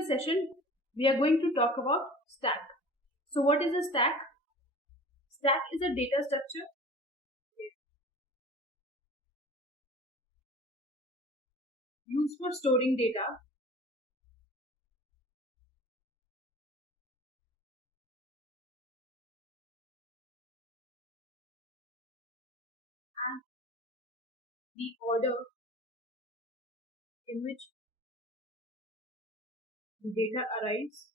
this session, we are going to talk about stack. So what is a stack? Stack is a data structure used for storing data and the order in which the data arrives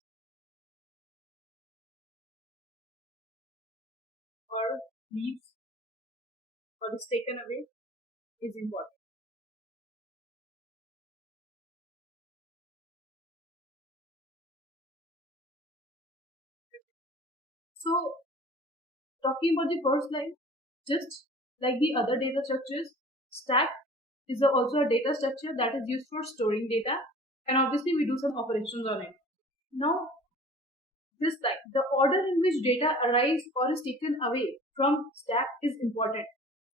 or leaves or is taken away is important. So talking about the first line, just like the other data structures, stack is also a data structure that is used for storing data, and obviously we do some operations on it. Now, this line, the order in which data arrives or is taken away from stack is important.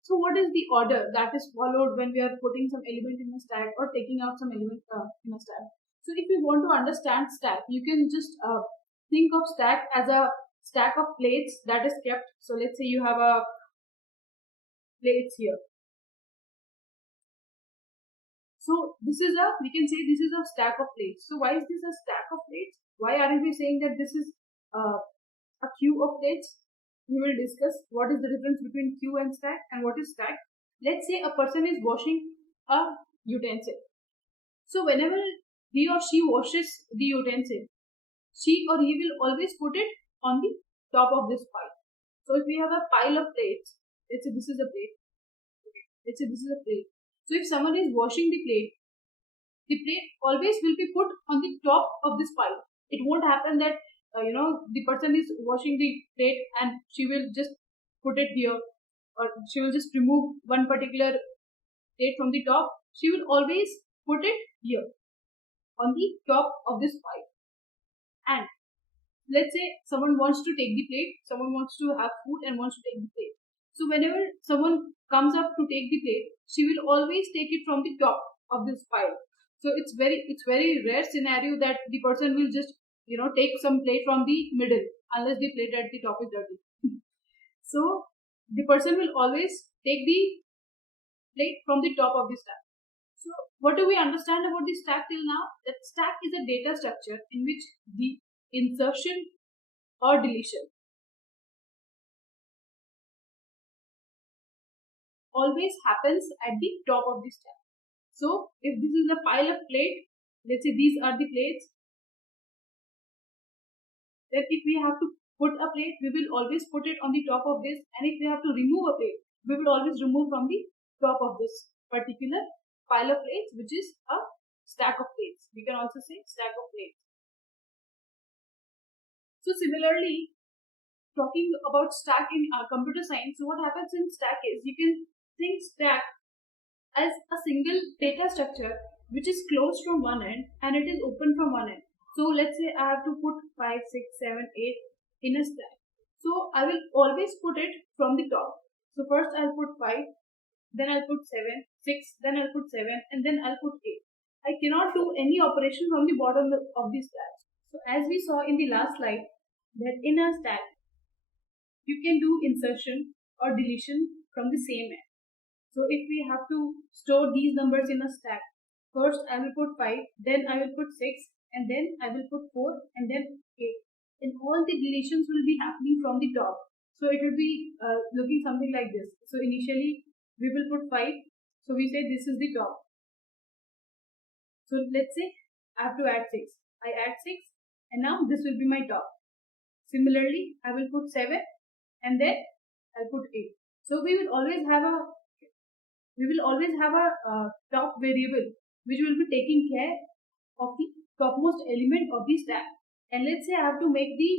So what is the order that is followed when we are putting some element in a stack or taking out some element in a stack? So if you want to understand stack, you can just think of stack as a stack of plates that is kept. So let's say you have a plates here. So we can say this is a stack of plates. So why is this a stack of plates? Why aren't we saying that this is a queue of plates? We will discuss what is the difference between queue and stack and what is stack. Let's say a person is washing a utensil. So whenever he or she washes the utensil, she or he will always put it on the top of this pile. So if we have a pile of plates, let's say this is a plate. Let's say this is a plate. So if someone is washing the plate always will be put on the top of this pile. It won't happen that the person is washing the plate and she will just put it here, or she will just remove one particular plate from the top. She will always put it here on the top of this pile. And let's say someone wants to take the plate, someone wants to have food and wants to take the plate. So whenever someone comes up to take the plate, she will always take it from the top of this pile. So it's very rare scenario that the person will just take some plate from the middle, unless the plate at the top is dirty. So the person will always take the plate from the top of the stack. So what do we understand about the stack till now? That stack is a data structure in which the insertion or deletion always happens at the top of the stack. So if this is a pile of plate, let's say these are the plates, then if we have to put a plate, we will always put it on the top of this, and if we have to remove a plate, we will always remove from the top of this particular pile of plates, which is a stack of plates. We can also say stack of plates. So similarly, talking about stack in computer science, so what happens in stack is you can think stack as a single data structure which is closed from one end and it is open from one end. So let's say I have to put 5, 6, 7, 8 in a stack. So I will always put it from the top. So first I'll put 5, then I'll put 7, 6, then I'll put 7, and then I'll put 8. I cannot do any operation from the bottom of the stack. So as we saw in the last slide, that in a stack, you can do insertion or deletion from the same end. So if we have to store these numbers in a stack, first I will put 5, then I will put 6, and then I will put 4, and then 8. And all the deletions will be happening from the top. So it will be looking something like this. So initially we will put 5. So we say this is the top. So let's say I have to add 6. I add 6, and now this will be my top. Similarly, I will put 7, and then I'll put 8. So we will always have a top variable which will be taking care of the topmost element of the stack. And let's say I have to make the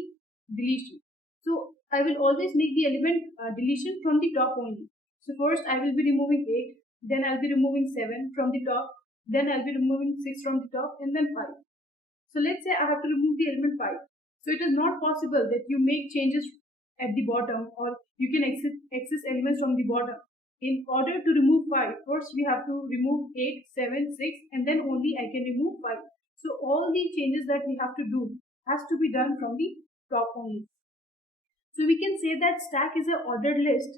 deletion. So I will always make the element deletion from the top only. So first I will be removing 8, then I'll be removing 7 from the top, then I'll be removing 6 from the top, and then 5. So let's say I have to remove the element 5. So it is not possible that you make changes at the bottom or you can access elements from the bottom. In order to remove 5, first we have to remove 8, 7, 6, and then only I can remove 5. So all the changes that we have to do has to be done from the top only. So we can say that stack is an ordered list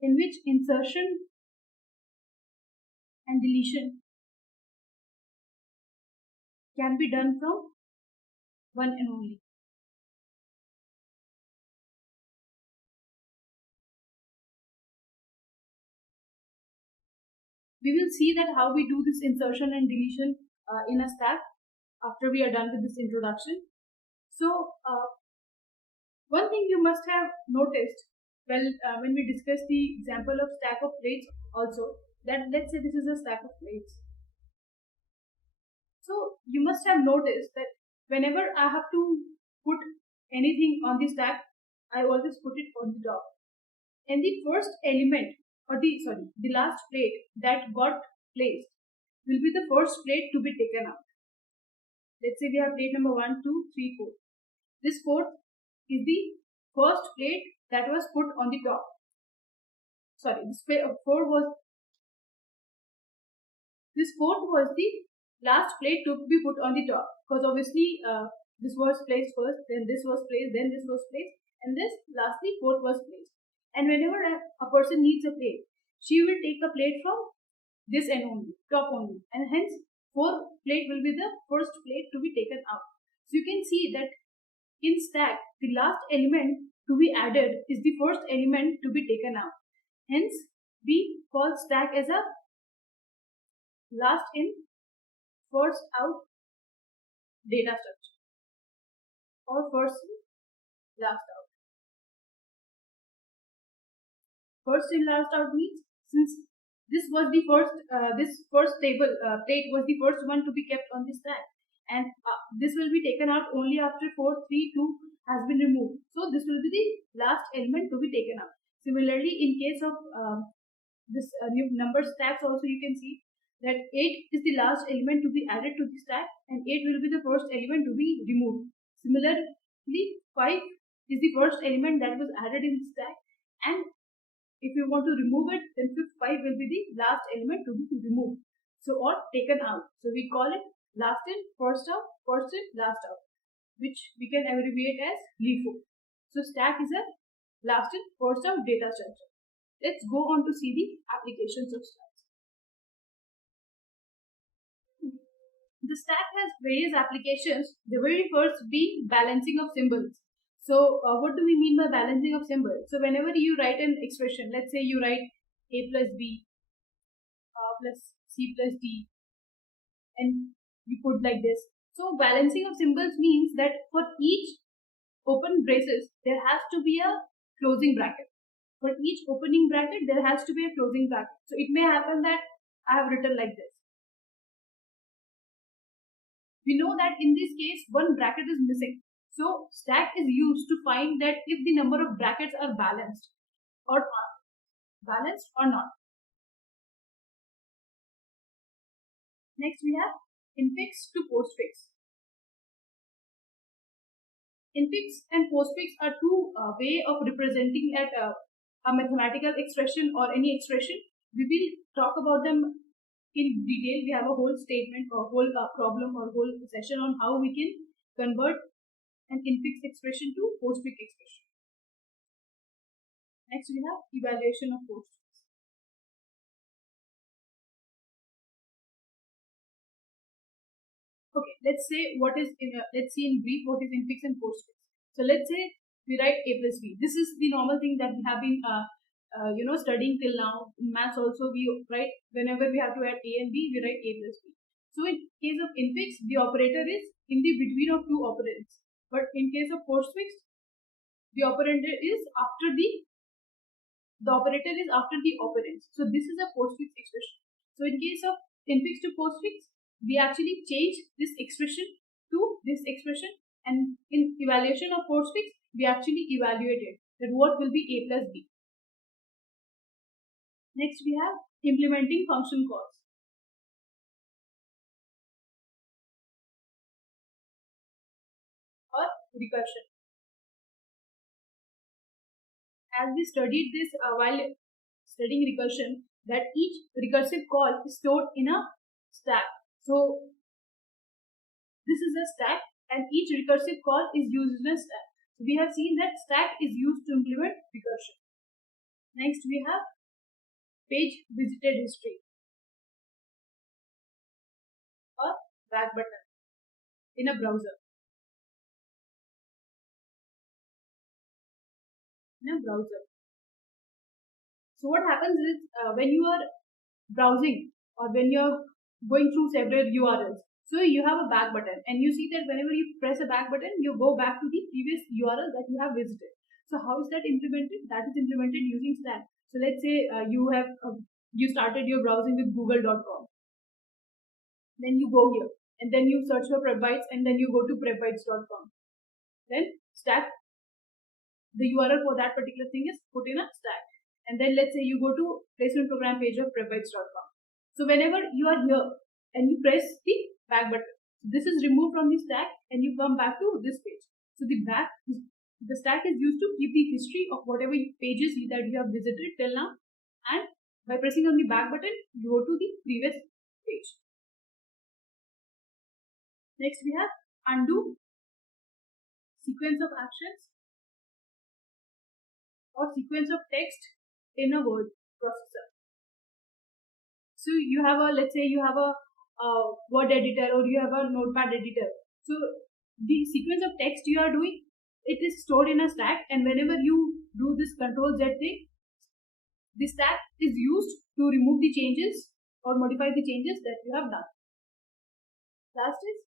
in which insertion and deletion can be done from one and only. We will see that how we do this insertion and deletion in a stack after we are done with this introduction. So one thing you must have noticed, well, when we discuss the example of stack of plates also, that let's say this is a stack of plates. So you must have noticed that whenever I have to put anything on the stack, I always put it on the top. And the first element, or the last plate that got placed will be the first plate to be taken out. Let's say we have plate number 1, 2, 3, 4. This fourth is the first plate that was put on the top. This fourth was the last plate to be put on the top, because obviously this was placed first, then this was placed, then this was placed, and this lastly fourth was placed. And whenever a person needs a plate, she will take a plate from this end only, top only, and hence fourth plate will be the first plate to be taken out. So you can see that in stack, the last element to be added is the first element to be taken out. Hence, we call stack as a last in, first out data structure, or first in, last out. First in, last out means since this was the first, this first table plate was the first one to be kept on the stack, and this will be taken out only after 4, 3, 2 has been removed. So this will be the last element to be taken out. Similarly, in case of this new number stacks also, you can see that 8 is the last element to be added to the stack, and 8 will be the first element to be removed. Similarly, 5 is the first element that was added in the stack, and if you want to remove it, then 5 will be the last element to be removed. So, or taken out. So we call it last in, first out, last out, which we can abbreviate as LIFO. So stack is a last in, first out data structure. Let's go on to see the applications of stacks. The stack has various applications. The very first being balancing of symbols. So what do we mean by balancing of symbols? So whenever you write an expression, let's say you write a plus b plus c plus d, and you put like this. So balancing of symbols means that for each open braces, there has to be a closing bracket. For each opening bracket, there has to be a closing bracket. So it may happen that I have written like this. We know that in this case, one bracket is missing. So stack is used to find that if the number of brackets are balanced or not. Balanced or not. Next we have infix to postfix. Infix and postfix are two way of representing a mathematical expression or any expression. We will talk about them in detail. We have a whole statement or whole problem or whole session on how we can convert an infix expression to postfix expression. Next we have evaluation of postfix. Okay, let's say let's see in brief what is infix and postfix. So let's say we write a plus b. This is the normal thing that we have been studying till now. In maths also we write, whenever we have to add a and b, we write a plus b. So in case of infix, the operator is in the between of two operands. But in case of postfix, the operator is after the operator is after the operands. So this is a postfix expression. So in case of infix to postfix, we actually change this expression to this expression, and in evaluation of postfix, we actually evaluated that what will be a plus b. Next we have implementing function calls. Or recursion. As we studied this while studying recursion, that each recursive call is stored in a stack. So this is a stack and each recursive call is used in a stack. So we have seen that stack is used to implement recursion. Next we have page visited history or back button in a browser. So what happens is when you are browsing or when you're going through several URLs, so you have a back button and you see that whenever you press a back button, you go back to the previous URL that you have visited. So how is that implemented? That is implemented using stack. So let's say you started your browsing with google.com. Then you go here and then you search for PrepBytes and then you go to prepbytes.com. Then stack the URL for that particular thing is put in a stack. And then let's say you go to placement program page of prepbytes.com. So whenever you are here and you press the back button, this is removed from the stack and you come back to this page. So the stack is used to keep the history of whatever pages that you have visited till now, and by pressing on the back button, you go to the previous page. Next we have undo sequence of actions or sequence of text in a word processor. So you have a, let's say you have a word editor or you have a notepad editor. So the sequence of text you are doing, it is stored in a stack, and whenever you do this Control Z thing, the stack is used to remove the changes or modify the changes that you have done. Last is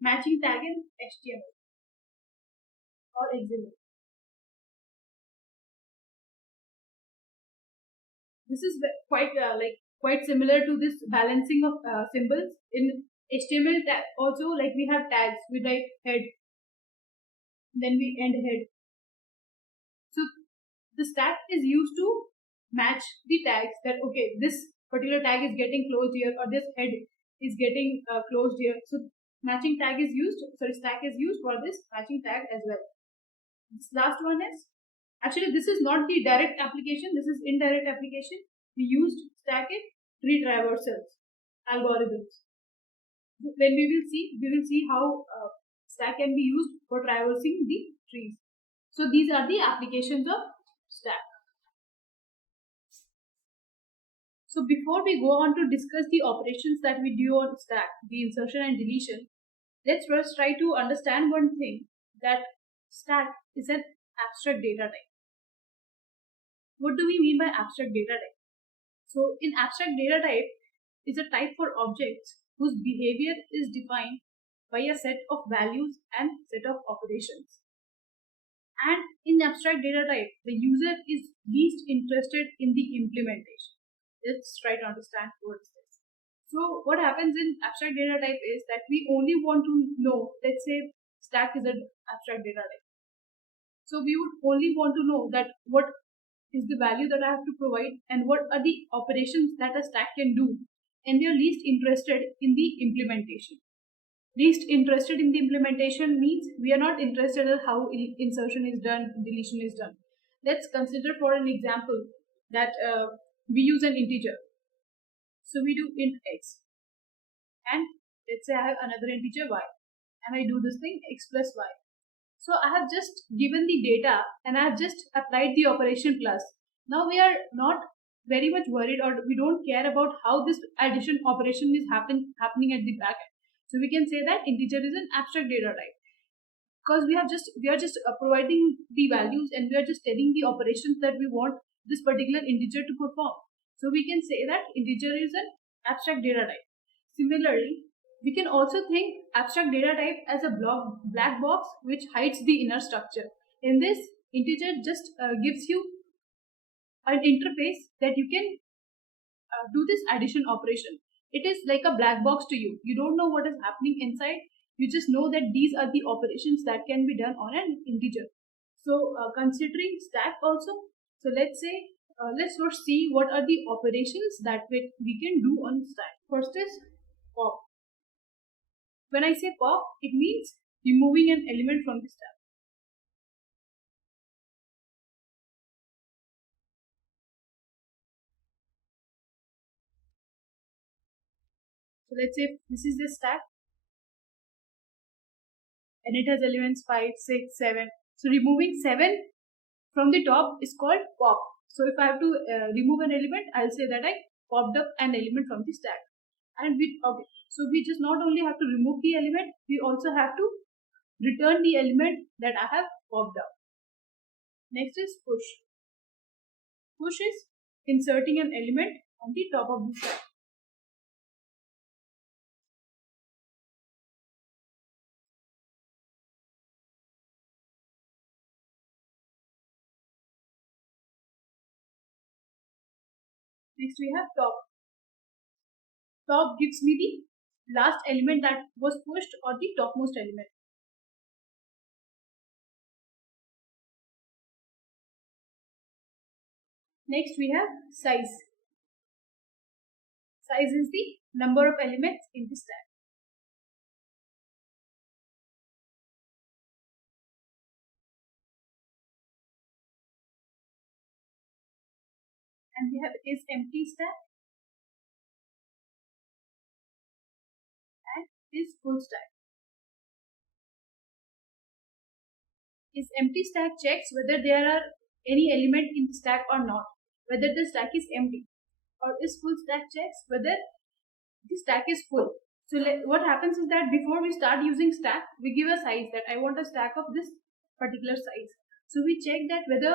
matching tag in HTML or XML. This is quite similar to this balancing of symbols in HTML. Also, like we have tags, we write head, then we end head. So the stack is used to match the tags that okay, this particular tag is getting closed here or this head is getting closed here. So matching tag is used. Sorry, stack is used for this matching tag as well. This last one is actually this is not the direct application. This is indirect application. We used stack in tree traversals algorithms. When we will see how stack can be used for traversing the trees. So these are the applications of stack. So before we go on to discuss the operations that we do on stack, the insertion and deletion, let's first try to understand one thing, that stack is an abstract data type. What do we mean by abstract data type? So in abstract data type is a type for objects whose behavior is defined by a set of values and set of operations. And in abstract data type, the user is least interested in the implementation. Let's try to understand what is this. So what happens in abstract data type is that we only want to know, let's say stack is an abstract data type. So we would only want to know that what is the value that I have to provide and what are the operations that a stack can do, and we are least interested in the implementation. Least interested in the implementation means we are not interested in how insertion is done, deletion is done. Let's consider for an example that we use an integer. So we do int x, and let's say I have another integer y, and I do this thing x plus y. So I have just given the data and I have just applied the operation plus. Now we are not very much worried, or we don't care about how this addition operation is happening at the back end. So we can say that integer is an abstract data type because we are just providing the values and we are just telling the operations that we want this particular integer to perform. So we can say that integer is an abstract data type. Similarly, we can also think abstract data type as a black box which hides the inner structure. In this, integer just gives you an interface that you can do this addition operation. It is like a black box to you. You don't know what is happening inside. You just know that these are the operations that can be done on an integer. So considering stack also, so let's first see what are the operations that we can do on stack. First is pop. When I say pop, it means removing an element from the stack. So let's say this is the stack and it has elements 5, 6, 7. So removing 7 from the top is called pop. So if I have to remove an element, I'll say that I popped up an element from the stack. And okay, so we just not only have to remove the element, we also have to return the element that I have popped up. Next is push. Push is inserting an element on the top of the stack. Next we have top. Top gives me the last element that was pushed or the topmost element. Next we have size. Size is the number of elements in the stack. And we have is empty stack and is full stack. Is empty stack checks whether there are any element in the stack or not, whether the stack is empty, or is full stack checks whether the stack is full. So what happens is that before we start using stack, we give a size that I want a stack of this particular size. So we check that whether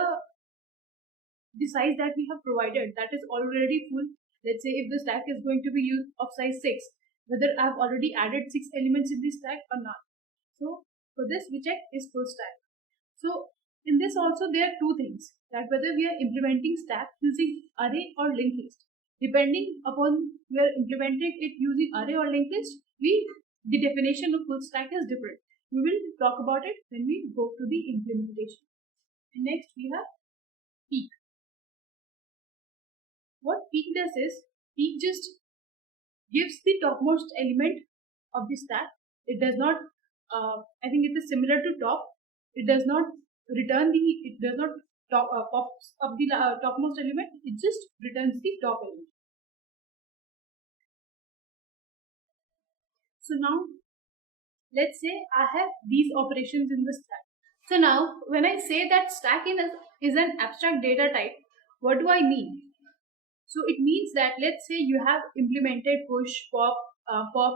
the size that we have provided that is already full. Let's say if the stack is going to be used of size 6, whether I have already added 6 elements in the stack or not. So for this we check is full stack. So in this also there are two things, that whether we are implementing stack using array or linked list. Depending upon we are implementing it using array or linked list, the definition of full stack is different. We will talk about it when we go to the implementation. And next we have peak. What peak does is, peak just gives the topmost element of the stack. It does not, I think it is similar to top. It does not pop up the topmost element. It just returns the top element. So now, let's say I have these operations in the stack. So now, when I say that stack is an abstract data type, what do I mean? So it means that let's say you have implemented push, pop,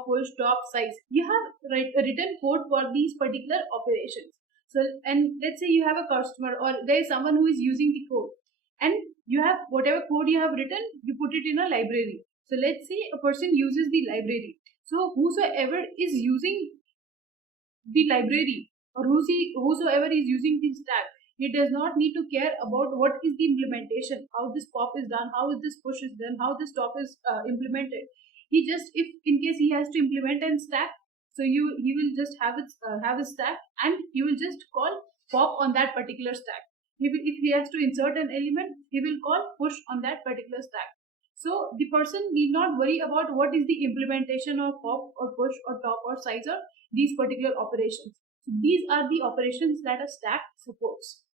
push, top, size. You have written code for these particular operations. So, and let's say you have a customer or there is someone who is using the code, and you have whatever code you have written, you put it in a library. So let's say a person uses the library. So whosoever is using the library or whosoever is using the stack, he does not need to care about what is the implementation, how this pop is done, how this push is done, how this top is implemented. He just, if in case he has to implement and stack, so he will just have his stack and he will just call pop on that particular stack. If he has to insert an element, he will call push on that particular stack. So the person need not worry about what is the implementation of pop or push or top or size or these particular operations. So these are the operations that a stack supports.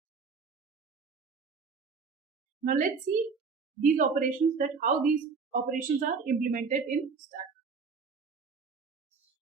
Now let's see these operations, that how these operations are implemented in stack.